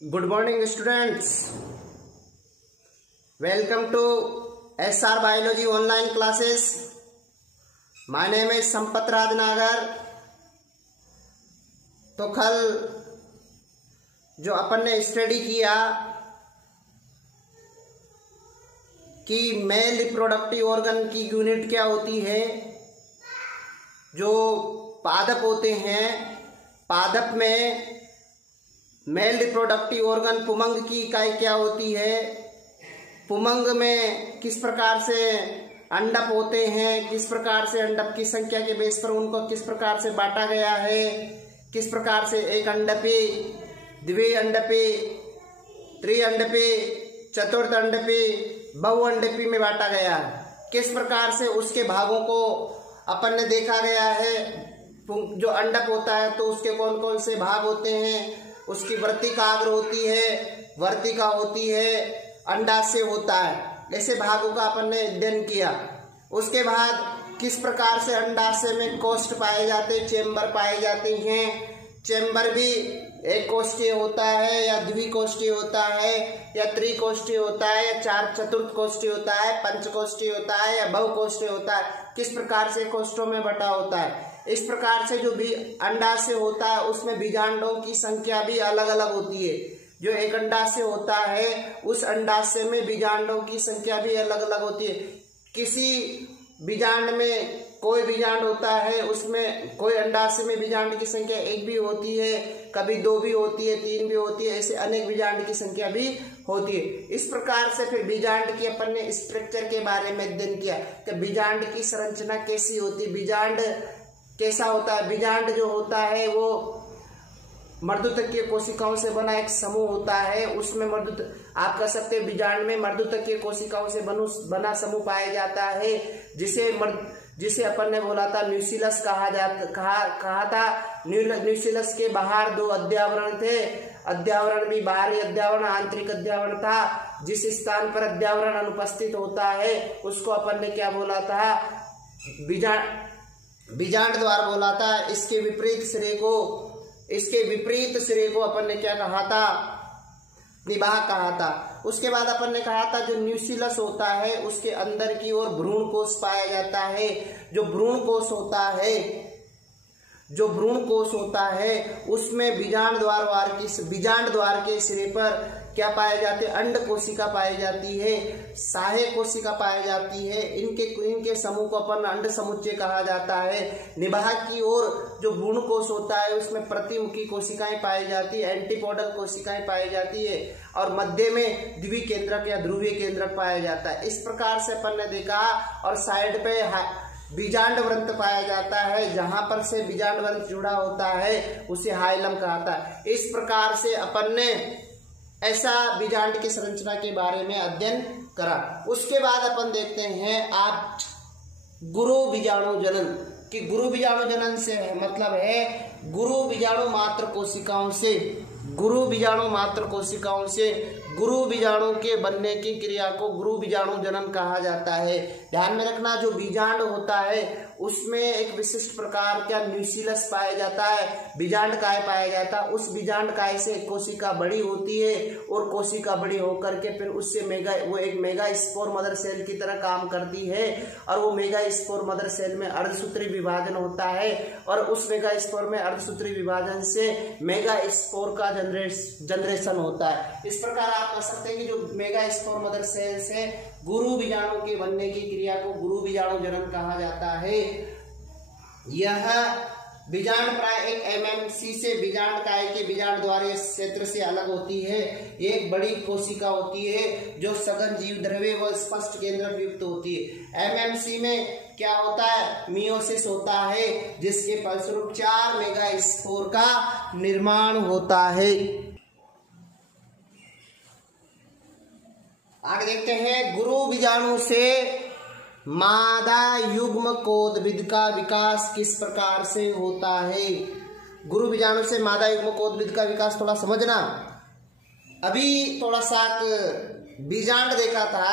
Good morning students. Welcome to SR Biology online classes. My name is Sampat राज नागर। तो कल जो अपन ने स्टडी किया कि मेल रिप्रोडक्टिव ऑर्गन की यूनिट क्या होती है, जो पादप होते हैं, पादप में मेल रिप्रोडक्टिव ऑर्गन पुमंग की इकाई क्या होती है, पुमंग में किस प्रकार से अंडप होते हैं, किस प्रकार से अंडप की संख्या के बेस पर उनको किस प्रकार से बांटा गया है, किस प्रकार से एक अंडपी, द्विअंडपी, त्रिअंडपी, चतुर्थ अंडपी, बहुअंडपी में बांटा गया है। किस प्रकार से उसके भागों को अपन ने देखा गया है। जो अंडप होता है तो उसके कौन कौन से भाग होते हैं, उसकी वर्तिकाग्र होती है, वर्तिका होती है, अंडाशय होता है। ऐसे भागों का अपन ने अध्ययन किया। उसके बाद किस प्रकार से अंडाशय में कोष्ठ पाए जाते, चेम्बर पाए जाते हैं। चेम्बर भी एक कोष्ठीय होता है या द्विकोष्ठीय होता है या त्रिकोष्ठीय होता है या चार चतुर्थ कोष्ठीय होता है, पंचकोष्ठीय होता है या बहुकोष्ठीय होता है। किस प्रकार से कोष्ठों में बटा होता है। इस प्रकार से जो भी अंडाशय होता है उसमें बीजांडों की संख्या भी अलग अलग होती है। जो एक अंडाशय होता है उस अंडाशय में बीजांडों की संख्या भी अलग अलग होती है। किसी बीजांड में कोई बीजांड होता है, उसमें कोई अंडाशय में बीजांड की संख्या एक भी होती है, कभी दो भी होती है, तीन भी होती है, ऐसे अनेक बीजांड की संख्या भी होती है। इस प्रकार से फिर बीजांड की अपन ने स्ट्रक्चर के बारे में अध्ययन किया कि बीजांड की संरचना कैसी होती है, बीजांड कैसा होता है। बीजांड जो होता है वो मर्दुतकीय कोशिकाओं से बना एक समूह होता है। उसमें आप कह सकते हैं बीजांड में मर्दुतकीय कोशिकाओं से बना समूह पाया जाता है, जिसे अपन ने बोला था न्यूक्लियस कहा था। न्यूक्लियस के बाहर दो अध्यावरण थे, अध्यावरण भी बाहरी अध्यावरण, आंतरिक अध्यावरण था। जिस स्थान पर अध्यावरण अनुपस्थित होता है उसको अपन ने क्या बोला था, बीजांड द्वार बोला था। इसके विपरीत सिरे को अपन ने क्या कहा था, निवाहक कहा था। उसके बाद अपन ने कहा था जो न्यूक्लियस होता है उसके अंदर की ओर भ्रूण कोष पाया जाता है। जो भ्रूण कोष होता है उसमें बीजांड द्वार के सिरे पर क्या पाए जाते हैं, अंड कोशिका पाई जाती है, साहे कोशिका पाई जाती है। इनके समूह को अपन अंड समुच्चय कहा जाता है। निवाहक की ओर जो भ्रूण कोष होता है उसमें प्रतिमुखी कोशिकाएं पाई जाती है, एंटीपोडल कोशिकाएं पाई जाती है, और मध्य में द्विकेंद्रक या ध्रुवीय केंद्रक पाया जाता है। इस प्रकार से अपन ने देखा। और साइड पे बीजांड वृंत पाया जाता है, जहां पर से बीजांड वृंत जुड़ा होता है उसे हाइलम कहता है। इस प्रकार से अपन ने ऐसा बीजांड की संरचना के बारे में अध्ययन करा। उसके बाद अपन देखते हैं आप गुरु बीजाणु जनन कि गुरु बीजाणु जनन से मतलब है गुरु बीजाणु मात्र कोशिकाओं से गुरु बीजाणु के बनने की क्रिया को गुरु बीजाणु जनन कहा जाता है। ध्यान में रखना, जो बीजांड होता है उसमें एक विशिष्ट प्रकार का न्यूक्लियस पाया जाता है, बीजांड काय पाया जाता है। उस बीजांड काय से कोशिका बड़ी होती है और कोशिका बड़ी होकर के फिर उससे वो एक मेगा स्पोर मदर सेल की तरह काम करती है। और वो मेगा स्पोर मदर सेल में अर्धसूत्री विभाजन होता है और उस मेगा स्पोर में अर्धसूत्री विभाजन से मेगा स्पोर का जनरेशन होता है। इस प्रकार आप कह सकते हैं कि जो मेगा स्पोर मदर सेल से गुरु बीजाणु के बनने की क्रिया को गुरु बीजाणु जनन कहा जाता है। यह बीजांड प्राय एक एमएमसी से बीजांड काय के बीजांड द्वार क्षेत्र से अलग होती है। एक बड़ी कोशिका होती है जो सघन जीव द्रव्य व स्पष्ट केंद्रक युक्त होती है। एमएमसी में क्या होता है, मियोसिस होता है, जिसके फलस्वरूप 4 मेगा स्पोर का निर्माण होता है। आगे देखते हैं गुरु बीजाणु से मादा युग्मकोद्भिद का विकास किस प्रकार से होता है। गुरु बीजाणु से मादा युग्मकोद्भिद का विकास थोड़ा समझना। अभी थोड़ा सा बीजांड देखा था,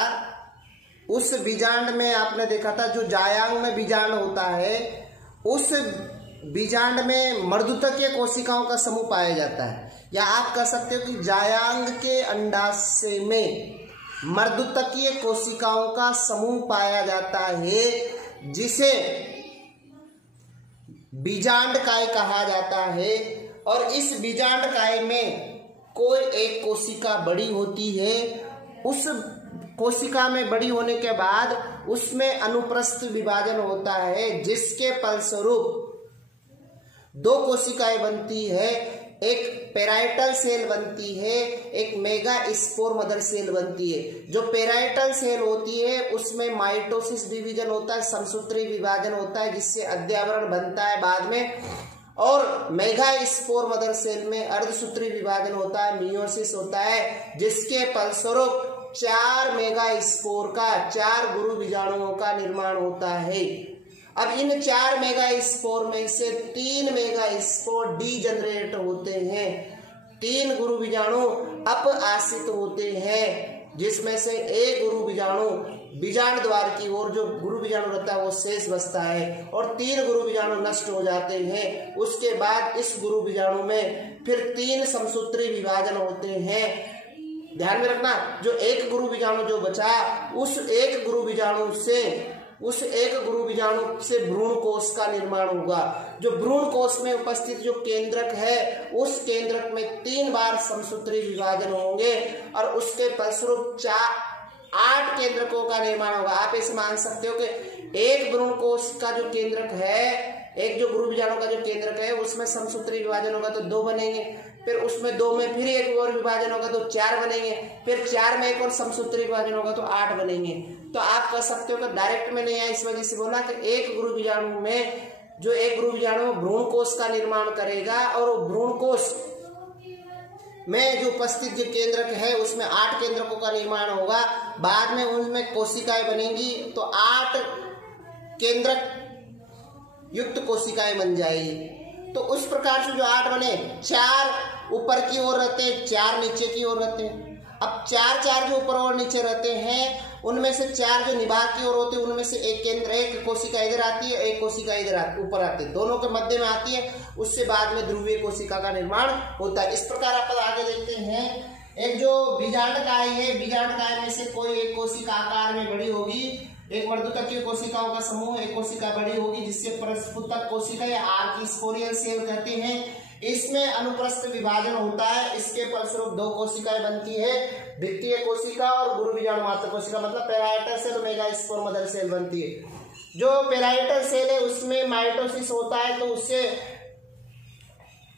उस बीजांड में आपने देखा था जो जायांग में बीजांड होता है उस बीजांड में मर्दूतकीय कोशिकाओं का समूह पाया जाता है, या आप कह सकते हो कि जायांग के अंडाशय में मर्दूतकीय कोशिकाओं का समूह पाया जाता है, जिसे बीजांड काय कहा जाता है। और इस बीजांड काय में कोई एक कोशिका बड़ी होती है, उस कोशिका में बड़ी होने के बाद उसमें अनुप्रस्थ विभाजन होता है, जिसके फलस्वरूप दो कोशिकाएं बनती है, एक पेराइटल सेल बनती है, एक मेगा स्पोर मदर सेल बनती है। जो पेराइटल सेल होती है उसमें माइटोसिस डिवीजन होता है, समसूत्री विभाजन होता है, जिससे अध्यावरण बनता है बाद में। और मेगा स्पोर मदर सेल में अर्धसूत्री विभाजन होता है, मियोसिस होता है, जिसके फलस्वरूप 4 मेगा स्पोर का 4 गुरु बीजाणुओं का निर्माण होता है। अब इन 4 मेगा स्पोर में से 3 मेगा स्पोर डीजनरेट होते हैं, 3 गुरु बीजाणु अपआश्रित होते हैं, जिसमें से एक गुरु बीजाणु बीजांड द्वार की ओर जो गुरु बीजाणु रहता है वो शेष बचता है, और 3 गुरु बीजाणु नष्ट हो जाते हैं। उसके बाद इस गुरु बीजाणु में फिर 3 समसूत्री विभाजन होते हैं। ध्यान में रखना, जो एक गुरु बीजाणु जो बचा, उस एक गुरु बीजाणु से भ्रूण कोश का निर्माण होगा। जो भ्रूण कोश में उपस्थित जो केंद्रक है, उस केंद्रक में 3 बार समसूत्री विभाजन होंगे, और उसके फलस्वरूप 8 केंद्रकों का निर्माण होगा। आप ऐसे मान सकते हो कि एक भ्रूण कोश का जो केंद्रक है, एक जो गुरु बीजाणु का जो केंद्रक है, उसमें समसूत्री विभाजन होगा तो 2 बनेंगे, फिर उसमें 2 में फिर एक और विभाजन होगा तो 4 बनेंगे, फिर 4 में एक और समसूत्री विभाजन होगा तो 8 बनेंगे। तो आप कह सकते हो कि डायरेक्ट में नहीं आया, इस वजह से बोला कि एक गुरु बीजाणु में जो एक गुरु बीजाणु भ्रूण कोश का निर्माण करेगा, और वो भ्रूण कोश में जो उपस्थित जो केंद्रक है उसमें 8 केंद्रकों का निर्माण होगा। बाद में उनमें कोशिकाएं बनेंगी तो 8 केंद्रक युक्त कोशिकाएं बन जाएगी। तो उस प्रकार से जो 8 बने, 4 ऊपर की ओर रहते हैं, 4 नीचे की ओर रहते हैं। अब 4 जो ऊपर और नीचे रहते हैं, उनमें से 4 जो निभाग की ओर होते हैं, उनमें से एक कोशिका इधर आती है, एक कोशिका इधर ऊपर आती है, दोनों के मध्य में आती है, उससे बाद में ध्रुवीय कोशिका का निर्माण होता है। इस प्रकार आप आगे देखते हैं, एक जो बीजांड काय है, बीजांड काय में से कोई एक कोशिका आकार में बड़ी होगी, एक मर्दूतकीय कोशिकाओं का समूह, एक कोशिका बड़ी होगी, जिससे प्रस्फुटक कोशिका या आर्किस्पोरियल सेल कहते हैं। इसमें अनुप्रस्थ विभाजन होता है, इसके फलस्वरूप 2 कोशिकाएं बनती है, द्वितीय कोशिका और गुरु बीजाणु मात्र कोशिका, मतलब parietal cell, megaspore mother cell बनती है। जो पेराइटल सेल है उसमें माइटोसिस होता है, तो उससे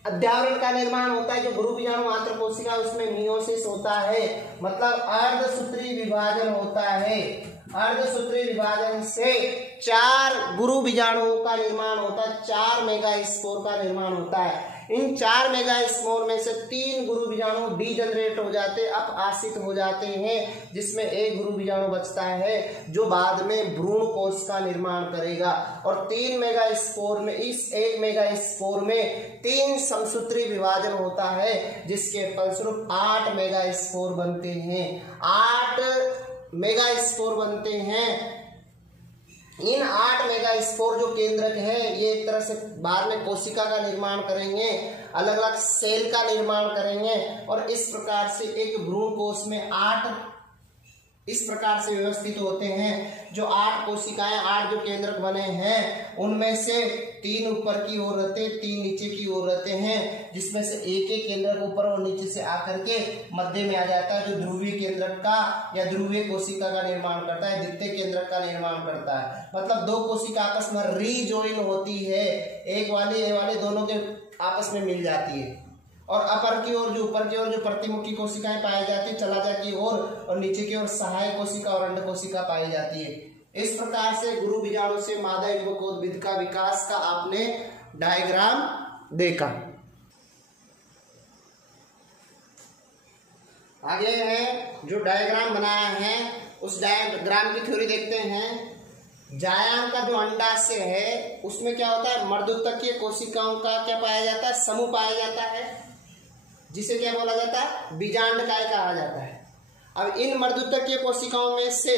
अध्यावरण का निर्माण होता है। जो गुरु बीजाणु मात्र कोशिका उसमें मियोसिस होता है, मतलब अर्धसूत्री विभाजन होता है। अर्धसूत्री विभाजन से 4 गुरु बीजाणुओं का निर्माण होता है, 4 मेगा स्पोर का निर्माण होता है। इन 4 मेगा स्पोर में से 3 गुरु बीजाणु डीजनरेट हो जाते, अपआश्रित हो जाते हैं, जिसमें एक गुरु बीजाणु बचता है जो बाद में भ्रूण कोश का निर्माण करेगा। और 3 मेगा स्पोर में, इस 1 मेगा स्पोर में 3 समसूत्री विभाजन होता है, जिसके फलस्वरूप 8 मेगा स्पोर बनते हैं। 8 मेगा स्पोर बनते हैं। इन 8 मेगा स्पोर जो केंद्रक है, ये एक तरह से बाद में कोशिका का निर्माण करेंगे, अलग अलग सेल का निर्माण करेंगे, और इस प्रकार से एक भ्रूण कोश में 8 इस प्रकार से व्यवस्थित होते हैं। जो 8 कोशिकाएं, 8 जो केंद्रक बने हैं, उनमें से 3 ऊपर की ओर रहते हैं, 3 नीचे की ओर रहते हैं, जिसमें से एक केंद्रक ऊपर और नीचे से आकर के मध्य में आ जाता है, जो ध्रुवीय केंद्रक का या ध्रुवीय कोशिका का निर्माण करता है, द्वितीय केंद्रक का निर्माण करता है। मतलब 2 कोशिका आपस में रीजॉइन होती है, एक वाली ए वाले दोनों के आपस में मिल जाती है, और अपर की ओर जो ऊपर की ओर जो प्रतिमुखी कोशिकाएं पाई जाती है, चलाजा की ओर, और नीचे की ओर सहायक कोशिका और अंड कोशिका पाई जाती है। इस प्रकार से गुरु बीजाणु से मादा युग्मकोद्भिद का विकास का आपने डायग्राम देखा। आगे है जो डायग्राम बनाया है, उस डायग्राम की थ्योरी देखते हैं। जायांग का जो अंडाशय है उसमें क्या होता है, मर्दूतकीय कोशिकाओं का क्या पाया जाता है, समूह पाया जाता है, जिसे क्या बोला जाता है, बीजांड काय कहा जाता है। अब इन मर्दूतकीय कोशिकाओं में से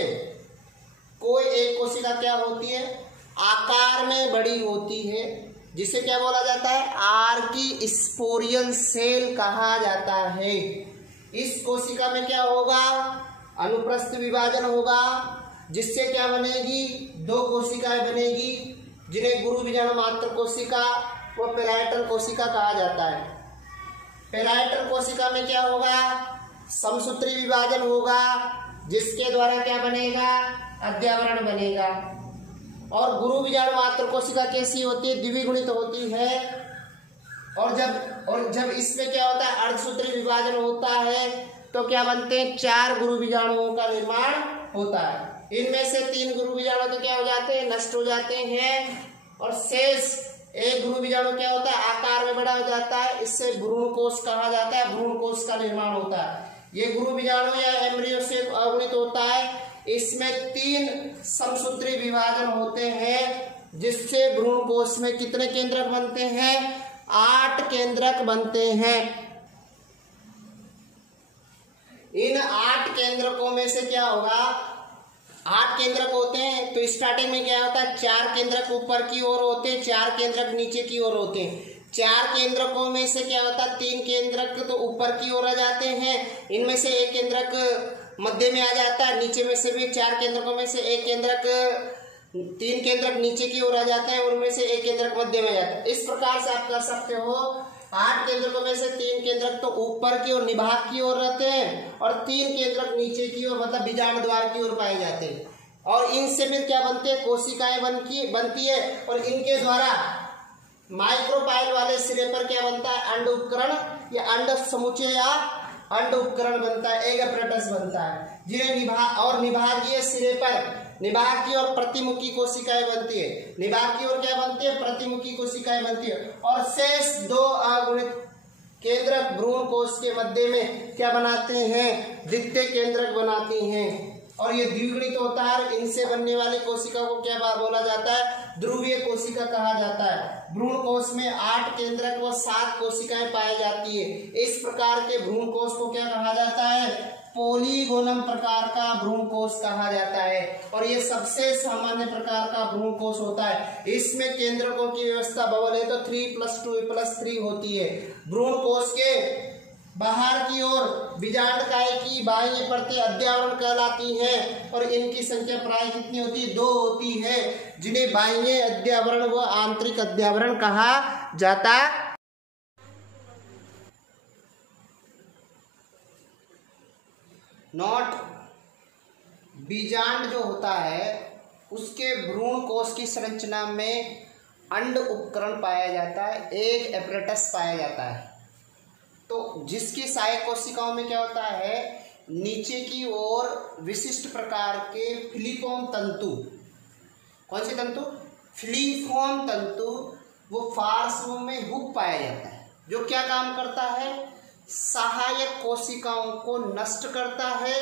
कोई एक कोशिका क्या होती है, आकार में बड़ी होती है, जिसे क्या बोला जाता है, आर्किस्पोरियल सेल कहा जाता है। इस कोशिका में क्या होगा, अनुप्रस्थ विभाजन होगा, जिससे क्या बनेगी, दो कोशिकाएं बनेगी, जिन्हें गुरु बीजाणु मात्र कोशिका व पेराइटल कोशिका कहा जाता है। पेराइटल कोशिका में क्या होगा, समसूत्री विभाजन होगा, जिसके द्वारा क्या बनेगा, अध्यावरण बनेगा। और गुरु बीजाणु मात्र कोशिका कैसी होती है, द्विगुणित होती है। और जब इसमें क्या होता है, अर्धसूत्री विभाजन होता है, तो क्या बनते हैं, 4 गुरु बीजाणुओं का निर्माण होता है। इनमें से 3 गुरु बीजाणु तो क्या हो जाते हैं, नष्ट हो जाते हैं, और शेष एक गुरु बीजाणु क्या होता है, आकार में बड़ा हो जाता है, इससे भ्रूण कोश कहा जाता है, भ्रूण कोश का निर्माण होता है। ये गुरु बीजाणु या एम्ब्रियो से अवगुणित होता है। इसमें 3 समसूत्री विभाजन होते हैं, जिससे भ्रूण कोश में कितने केंद्रक बनते हैं, 8 केंद्रक बनते हैं। इन 8 केंद्रकों में से क्या होगा, 8 केंद्रक होते हैं, तो स्टार्टिंग में क्या होता है, 4 केंद्रक ऊपर की ओर होते हैं, 4 केंद्रक नीचे की ओर होते हैं। 4 केंद्रकों में से क्या होता है, 3 केंद्रक तो ऊपर की ओर आ जाते हैं, इनमें से एक केंद्रक मध्य में आ जाता है, नीचे में से भी 4 केंद्रकों में से एक केंद्रक, 3 केंद्रक नीचे की ओर आ जाते हैं, उनमें से एक केंद्रक मध्य में आ जाता है। इस प्रकार से आप कर सकते हो, 8 केंद्रकों में से 3 केंद्रक तो ऊपर की ओर निभाग की ओर रहते हैं, और 3 केंद्रक नीचे की ओर मतलब बीजांड द्वार की ओर पाए जाते हैं। और इनसे फिर क्या बनते हैं, कोशिकाएं बनती है, और इनके द्वारा माइक्रोपाइल वाले सिरे पर क्या बनता है, अंड उपकरण या अंड समुच्चय या अंड उपकरण बनता है, एग अपरेटस बनता है, जिन्हें निभागीय सिरे पर निभाग की और प्रतिमुखी कोशिकाएं बनती है। निभाग की ओर क्या बनती है, प्रतिमुखी कोशिकाएं बनती है, और शेष 2 अगुणित केंद्रक भ्रूण कोश के मध्य में क्या बनाते हैं, द्वितीय केंद्रक बनाती हैं, और ये द्विगुणित होता है। इनसे बनने वाली कोशिका को क्या बोला जाता है, ध्रुवीय कोशिका कहा जाता है। भ्रूण कोश में 8 केंद्रक व 7 कोशिकाएं पाई जाती है। इस प्रकार के भ्रूण कोश को क्या कहा जाता है, पॉलीगोनम प्रकार का भ्रूण कोश कहा जाता है, और ये सबसे सामान्य प्रकार का भ्रूण कोश होता है। इसमें केंद्रकों की व्यवस्था बबल है, तो 3+2+3 होती है। भ्रूण कोश के बाहर की ओर बीजांडकाय की बाह्य परतें अध्यावरण कहलाती हैं, और इनकी संख्या प्राय कितनी होती है, 2 होती है, जिन्हें बाह्य अध्यावरण व आंतरिक अध्यावरण कहा जाता है। नोट, बीजांड जो होता है उसके भ्रूण कोश की संरचना में अंड उपकरण पाया जाता है, एग अपरेटस पाया जाता है। तो जिसकी सहायक कोशिकाओं में क्या होता है, नीचे की ओर विशिष्ट प्रकार के फिलीफॉर्म तंतु, कौन से तंतु, फिलीफॉर्म तंतु, वो पार्श्व में हुक पाया जाता है, जो क्या काम करता है, सहायक कोशिकाओं को नष्ट करता है,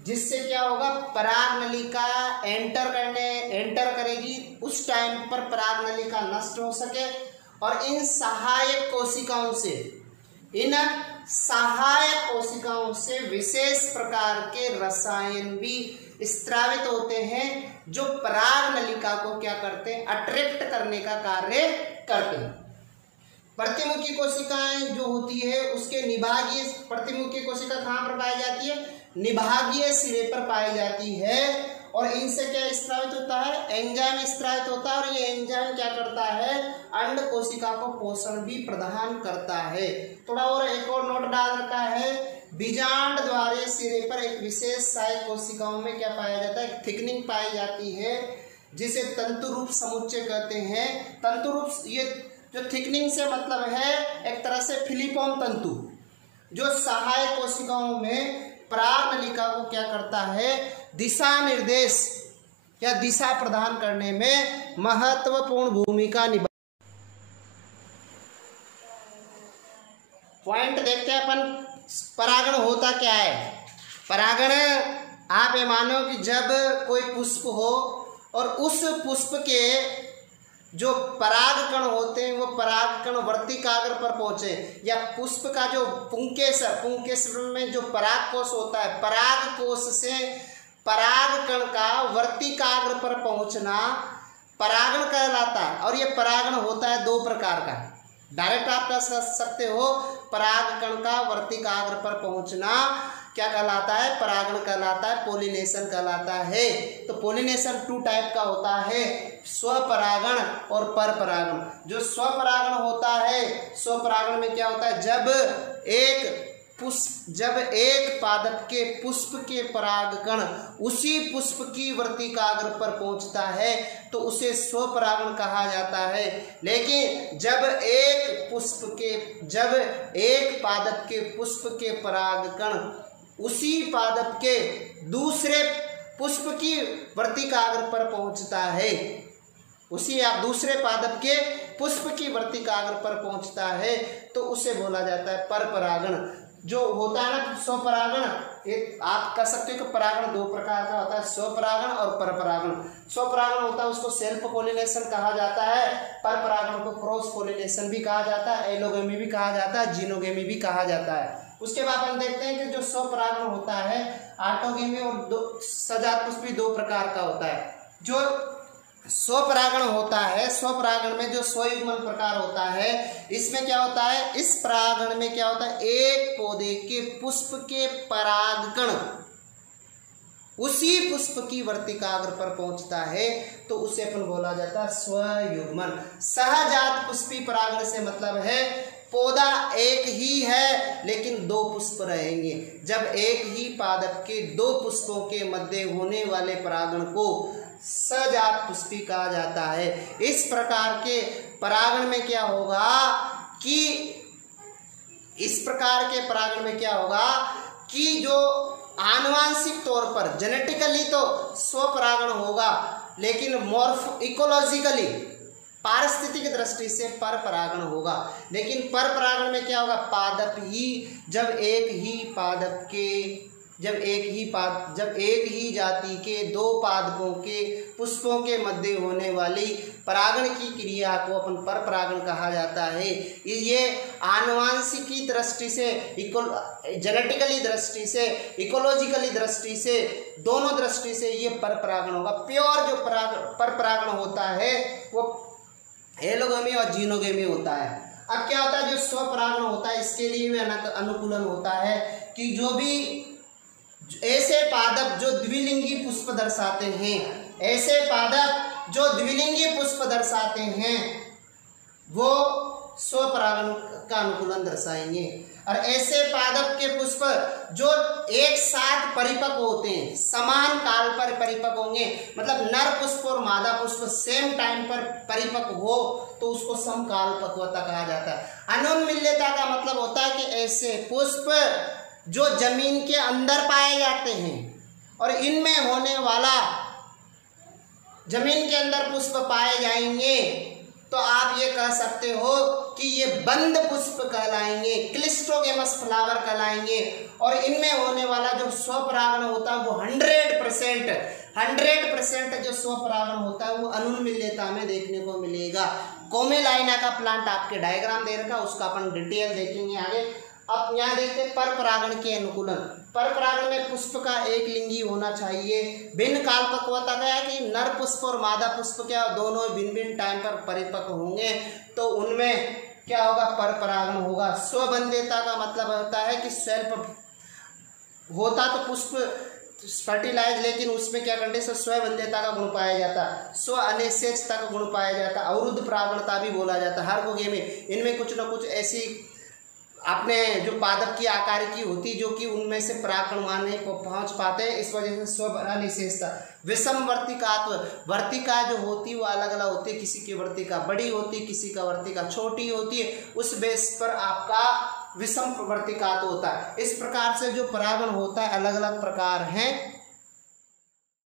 जिससे क्या होगा, पराग नलिका एंटर करेगी, उस टाइम पर पराग नलिका नष्ट हो सके, और इन सहायक कोशिकाओं से विशेष प्रकार के रसायन भी स्रावित होते हैं, जो पराग नलिका को क्या करते हैं, अट्रैक्ट करने का कार्य करते हैं। प्रतिमुखी कोशिकाएं जो होती है उसके निभागीय, प्रतिमुखी कोशिका कहाँ पर पाई जाती है, निभागीय सिरे पर पाई जाती है, और इनसे क्या स्रावित होता है, एंजाइम स्रावित होता है, और ये एंजाइम क्या करता है, अंड कोशिका को पोषण भी प्रदान करता है। थोड़ा और एक और नोट डाल रखा है, बीजांड द्वारे सिरे पर एक विशेष सहायक कोशिकाओं में क्या पाया जाता है, थिकनिंग पाई जाती है, जिसे तंतु रूप समुच्चय कहते हैं। तंतु रूप, ये जो थिकनिंग से मतलब है एक तरह से फिलीफॉर्म तंतु, जो सहायक कोशिकाओं में पराग नलिका को क्या करता है, दिशा निर्देश या दिशा प्रदान करने में महत्वपूर्ण भूमिका निभा। पॉइंट देखते हैं अपन, परागण होता क्या है। परागण आप ये मानो कि जब कोई पुष्प हो और उस पुष्प के जो परागकण होते हैं वो परागकण वर्तिकाग्र पर पहुंचे, या पुष्प का जो पुंकेसर में जो परागकोश होता है, परागकोश से परागकण का वर्तिकाग्र पर पहुंचना परागण कहलाता है। और ये परागण होता है दो प्रकार का। डायरेक्ट आप कह सकते हो परागकण का वर्तिकाग्र पर पहुंचना क्या कहलाता है, परागण कहलाता है, पोलिनेशन कहलाता है। तो पोलिनेशन 2 टाइप का होता है, स्वपरागण और परपरागण। जो स्वपरागण होता है, स्वपरागण में क्या होता है, जब एक पादप के पुष्प के परागकण उसी पुष्प की वर्तिकाग्र पर पहुंचता है तो उसे स्वपरागण कहा जाता है। लेकिन जब एक पादप के पुष्प के परागकण उसी पादप के दूसरे पुष्प की वर्तिकाग्र पर पहुंचता है, दूसरे पादप के पुष्प की वर्तिकाग्र पर पहुंचता है तो उसे बोला जाता है परपरागण। जो होता है ना स्वपरागण, एक आप कह सकते हो कि परागण 2 प्रकार का होता है, स्वपरागण और परपरागण। स्वपरागण होता है उसको सेल्फ पोलिनेशन कहा जाता है, परपरागण को क्रॉस पोलिनेशन भी कहा जाता है, एलोगेमी भी कहा जाता है, जीनोगेमी भी कहा जाता है। उसके बाद हम देखते हैं कि जो स्वपरागण होता है ऑटोगेमी और सजात पुष्पी 2 प्रकार का होता है। जो स्वपरागण होता है, स्वपरागण में जो स्वयुग्मन प्रकार होता है, इसमें क्या होता है, इस परागण में क्या होता है, एक पौधे के पुष्प के परागकण उसी पुष्प की वर्तिकाग्र पर पहुंचता है तो उसे अपन बोला जाता है स्वयुग्मन। सहजात पुष्पी परागण से मतलब है पौधा एक ही है लेकिन 2 पुष्प रहेंगे। जब एक ही पादप के 2 पुष्पों के मध्य होने वाले परागण को सजात पुष्पी कहा जाता है। इस प्रकार के परागण में क्या होगा कि जो आनुवांशिक तौर पर जेनेटिकली तो स्वपरागण होगा लेकिन इकोलॉजिकली पारिस्थितिक दृष्टि से परपरागण होगा। लेकिन परपरागण में क्या होगा, जब एक ही जाति के 2 पादपों के पुष्पों के मध्य होने वाली परागण की क्रिया को अपन परपरागण कहा जाता है। ये आनुवांशिकी दृष्टि से, जेनेटिकली दृष्टि से, इकोलॉजिकली दृष्टि से, दोनों दृष्टि से ये परपरागण होगा। प्योर जो परपरागण होता है वो एलोगेमी और जीनोगेमी होता है। अब क्या होता है, जो स्वपरागण होता है इसके लिए भी अनुकूलन होता है कि जो भी ऐसे पादप जो द्विलिंगी पुष्प दर्शाते हैं वो स्वपरागण का अनुकूलन दर्शाएंगे। और ऐसे पादप के पुष्प जो एक साथ परिपक्व होते हैं, समान काल पर परिपक्व होंगे, मतलब नर पुष्प और मादा पुष्प सेम टाइम पर परिपक्व हो तो उसको समकाल पक्वता कहा जाता है। अनुन्मिल्यता का मतलब होता है कि ऐसे पुष्प जो जमीन के अंदर पाए जाते हैं और इनमें होने वाला जमीन के अंदर पुष्प पाए जाएंगे तो आप ये कह सकते हो कि ये बंद पुष्प कहलाएंगे, क्लिस्ट्रोगेमस फ्लावर कहलाएंगे। और इनमें होने वाला जो स्वपरागण होता है वो 100% जो स्वपरागण होता है वो अनुन्मिल्यता में देखने को मिलेगा। कोमेलाइना का प्लांट आपके डायग्राम दे रखा, उसका अपन डिटेल देखेंगे आगे। अब यहाँ देखते हैं परपरागण के अनुकूलन। परपरागण में पुष्प का एक लिंगी होना चाहिए। भिन्न काल पक्वता का है कि नर पुष्प और मादा पुष्प क्या दोनों भिन्न भिन्न टाइम पर परिपक्व होंगे तो उनमें क्या होगा, परपरागण होगा। स्वबंध्यता का मतलब होता है कि सेल्फ होता तो पुष्प फर्टिलाइज, लेकिन उसमें क्या कंडीशन, स्वबंध्यता का गुण पाया जाता, स्व अनिषेचता का गुण पाया जाता, अवरुद्ध परागणता भी बोला जाता। हर गोगे में इनमें कुछ न कुछ ऐसी अपने जो पादप की आकार की होती जो कि उनमें से परागण नहीं पहुंच पाते, इस वजह से स्व अनिषेचता। विषम वर्तिकात्व, वर्तिका जो होती वो अलग अलग होती है, किसी की वर्तिका बड़ी होती है, किसी का वर्तिका छोटी होती है, उस बेस पर आपका विषम वर्तिकात्व होता है। इस प्रकार से जो परागण होता है अलग अलग प्रकार हैं।